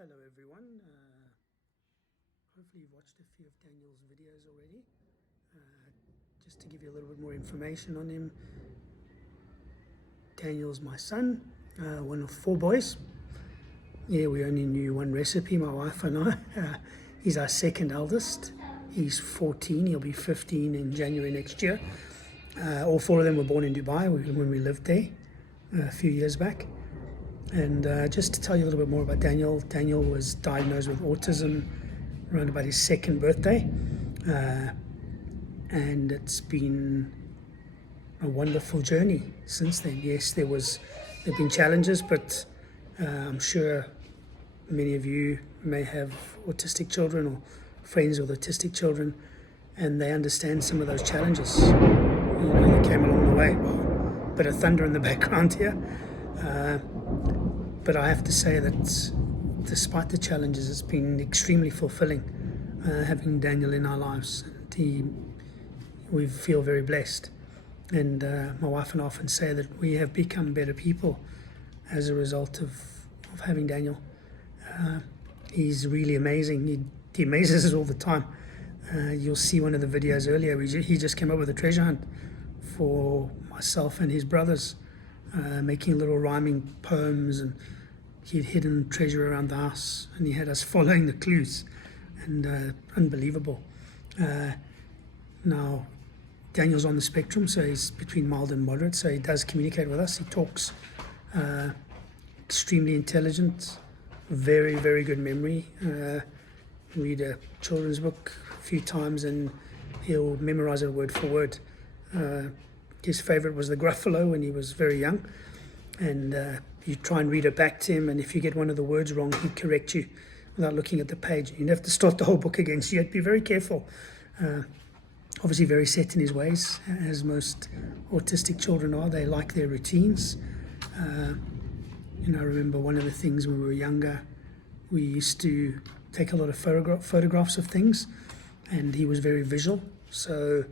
Hello everyone. Hopefully you've watched a few of Daniel's videos already. Just to give you a little bit more information on him, Daniel's my son, one of four boys. Yeah, we only knew one recipe, my wife and I. He's our second eldest. He's 14, he'll be 15 in January next year. All four of them were born in Dubai when we lived there a few years back. And just to tell you a little bit more about Daniel, Daniel was diagnosed with autism around about his second birthday. And it's been a wonderful journey since then. Yes, there have been challenges, but I'm sure many of you may have autistic children or friends with autistic children, and they understand some of those challenges. You know, they came along the way. Bit of thunder in the background here. But I have to say that despite the challenges, it's been extremely fulfilling having Daniel in our lives. And we feel very blessed. And my wife and I often say that we have become better people as a result of having Daniel. He's really amazing. He amazes us all the time. You'll see one of the videos earlier. He just came up with a treasure hunt for myself and his brothers, making little rhyming poems, and he'd hidden treasure around the house, and he had us following the clues, and unbelievable. Now, Daniel's on the spectrum, so he's between mild and moderate, so he does communicate with us. He talks, extremely intelligent, very, very good memory. Read a children's book a few times and he'll memorize it word for word. His favorite was the Gruffalo when he was very young, and you try and read it back to him, and if you get one of the words wrong, he'd correct you without looking at the page. You'd have to start the whole book again, so you have to be very careful. Obviously very set in his ways, as most autistic children are. They like their routines. I remember one of the things when we were younger, we used to take a lot of photographs of things, and he was very visual. So,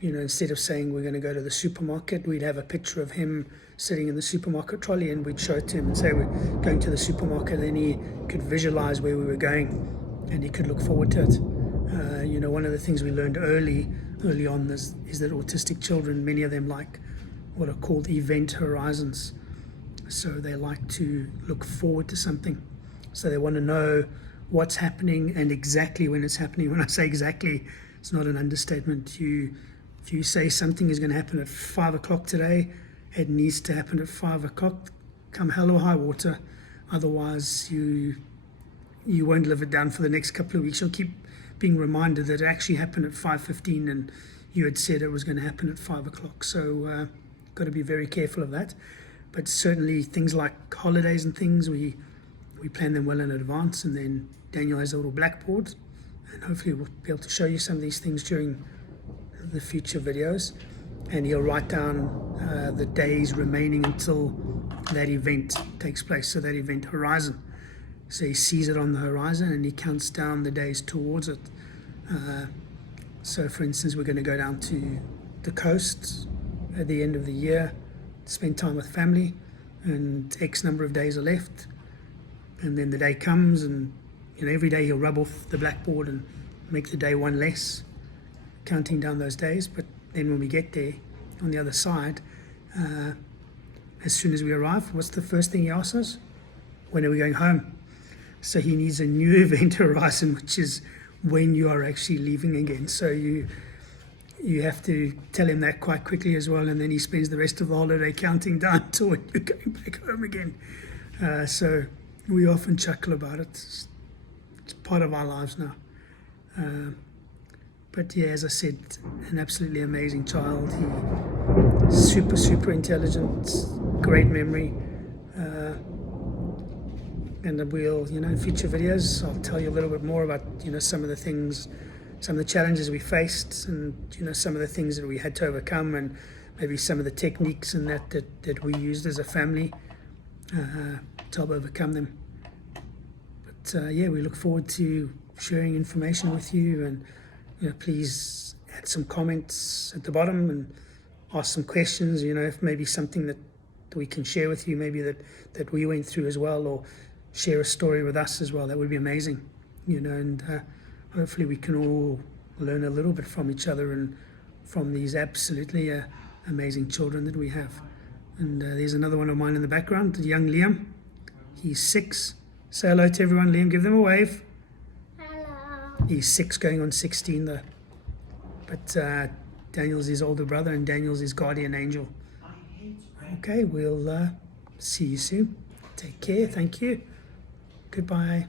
instead of saying we're going to go to the supermarket, we'd have a picture of him sitting in the supermarket trolley, and we'd show it to him and say we're going to the supermarket. Then he could visualize where we were going, and he could look forward to it. One of the things we learned early on is that autistic children, many of them like what are called event horizons. So they like to look forward to something. So they want to know what's happening and exactly when it's happening. When I say exactly, it's not an understatement. If you say something is going to happen at 5 o'clock today, it needs to happen at 5 o'clock, come hell or high water. Otherwise, you won't live it down for the next couple of weeks. You'll keep being reminded that it actually happened at 5:15 and you had said it was going to happen at 5 o'clock. So got to be very careful of that. But certainly things like holidays and things, we plan them well in advance, and then Daniel has a little blackboard, and hopefully we'll be able to show you some of these things during the future videos, and he'll write down the days remaining until that event takes place, so that event horizon. So he sees it on the horizon and he counts down the days towards it. So for instance, we're going to go down to the coast at the end of the year, spend time with family, and X number of days are left. And then the day comes, and every day he'll rub off the blackboard and make the day one less, counting down those days. But then when we get there on the other side, as soon as we arrive, what's the first thing he asks us? When are we going home? So he needs a new event horizon, which is when you are actually leaving again. So you have to tell him that quite quickly as well, and then he spends the rest of the holiday counting down to when you're going back home again. So we often chuckle about it. It's part of our lives now. But yeah, as I said, an absolutely amazing child. He's super, super intelligent, great memory. And we'll, in future videos, I'll tell you a little bit more about, some of the things, some of the challenges we faced, and, some of the things that we had to overcome, and maybe some of the techniques and that we used as a family to help overcome them. But yeah, we look forward to sharing information with you, and, please add some comments at the bottom and ask some questions, if maybe something that we can share with you, maybe that we went through as well, or share a story with us as well. That would be amazing, and hopefully we can all learn a little bit from each other and from these absolutely amazing children that we have. And there's another one of mine in the background, young Liam. He's 6. Say hello to everyone, Liam. Give them a wave. Hello. He's 6 going on 16 though. But Daniel's his older brother and Daniel's his guardian angel. Okay, we'll see you soon. Take care. Thank you. Goodbye.